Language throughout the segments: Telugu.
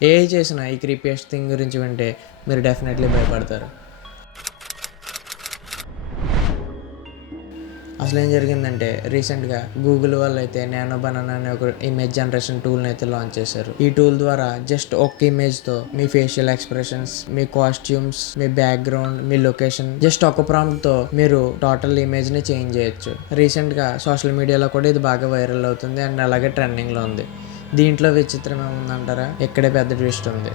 ఏఐ చేసిన ఈ క్రీపియస్ట్ థింగ్ గురించి వింటే మీరు డెఫినెట్లీ భయపడతారు. అసలు ఏం జరిగిందంటే రీసెంట్గా గూగుల్ వాళ్ళు అయితే నానో బనానా అనే ఒక ఇమేజ్ జనరేషన్ టూల్ని అయితే లాంచ్ చేశారు. ఈ టూల్ ద్వారా జస్ట్ ఒక్క ఇమేజ్తో మీ ఫేషియల్ ఎక్స్ప్రెషన్స్, మీ కాస్ట్యూమ్స్, మీ బ్యాక్గ్రౌండ్, మీ లొకేషన్, జస్ట్ ఒక ప్రాంప్ట్తో మీరు టోటల్ ఇమేజ్ని చేంజ్ చేయొచ్చు. రీసెంట్గా సోషల్ మీడియాలో కూడా ఇది బాగా వైరల్ అవుతుంది అండ్ అలాగే ట్రెండింగ్లో ఉంది. దీంట్లో విచిత్రం ఏముందంటారా? ఇక్కడే పెద్ద ట్విస్ట్ ఉంది.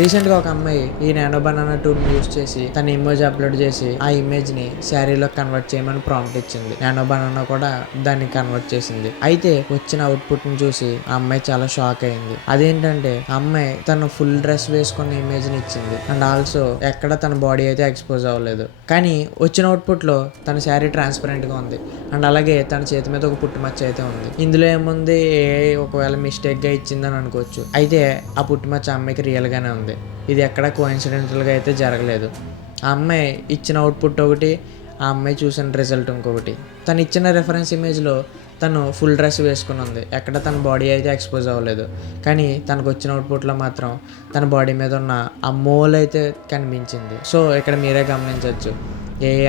రీసెంట్గా ఒక అమ్మాయి ఈ నానో బనానా టూల్ని యూస్ చేసి తన ఇమేజ్ అప్లోడ్ చేసి ఆ ఇమేజ్ని శారీలో కన్వర్ట్ చేయమని ప్రాంప్ట్ ఇచ్చింది. నానో బనానా కూడా దాన్ని కన్వర్ట్ చేసింది. అయితే వచ్చిన అవుట్పుట్ని చూసి ఆ అమ్మాయి చాలా షాక్ అయింది. అదేంటంటే ఆ అమ్మాయి తను ఫుల్ డ్రెస్ వేసుకున్న ఇమేజ్ని ఇచ్చింది అండ్ ఆల్సో ఎక్కడ తన బాడీ అయితే ఎక్స్పోజ్ అవ్వలేదు. కానీ వచ్చిన అవుట్పుట్లో తన శారీ ట్రాన్స్పరెంట్గా ఉంది అండ్ అలాగే తన చేతి మీద ఒక పుట్టుమచ్చ అయితే ఉంది. ఇందులో ఏముంది, ఒకవేళ మిస్టేక్గా ఇచ్చిందని అనుకోవచ్చు. అయితే ఆ పుట్టుమచ్చ అమ్మాయికి రియల్గానే ఉంది. ఇది ఎక్కడ కోఇన్సిడెంటల్గా అయితే జరగలేదు. ఆ అమ్మాయి ఇచ్చిన అవుట్పుట్ ఒకటి, ఆ అమ్మాయి చూసిన రిజల్ట్ ఇంకొకటి. తను ఇచ్చిన రెఫరెన్స్ ఇమేజ్లో తను ఫుల్ డ్రెస్ వేసుకుని ఉంది, ఎక్కడ తన బాడీ అయితే ఎక్స్పోజ్ అవ్వలేదు. కానీ తనకు వచ్చిన అవుట్పుట్లో మాత్రం తన బాడీ మీద ఉన్న ఆ మోల్ అయితే కనిపించింది. సో ఇక్కడ మీరే గమనించవచ్చు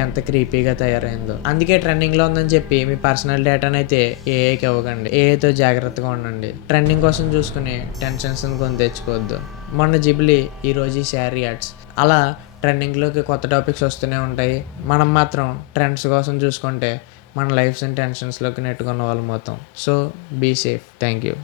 ఎంత క్రీపీగా తయారైందో. అందుకే ట్రెండింగ్లో ఉందని చెప్పి మీ పర్సనల్ డేటాను అయితే ఏఐకి ఇవ్వకండి. ఏఐతో జాగ్రత్తగా ఉండండి. ట్రెండింగ్ కోసం చూసుకుని టెన్షన్స్ కొని తెచ్చుకోవద్దు. మొన్న జిబ్లీ, ఈరోజు ఈ శారీ యాడ్స్, అలా ట్రెండింగ్లోకి కొత్త టాపిక్స్ వస్తూనే ఉంటాయి. మనం మాత్రం ట్రెండ్స్ కోసం చూసుకుంటే మన లైఫ్స్ అండ్ టెన్షన్స్లోకి నెట్టుకున్న వాళ్ళం మొత్తం. So be safe. Thank you.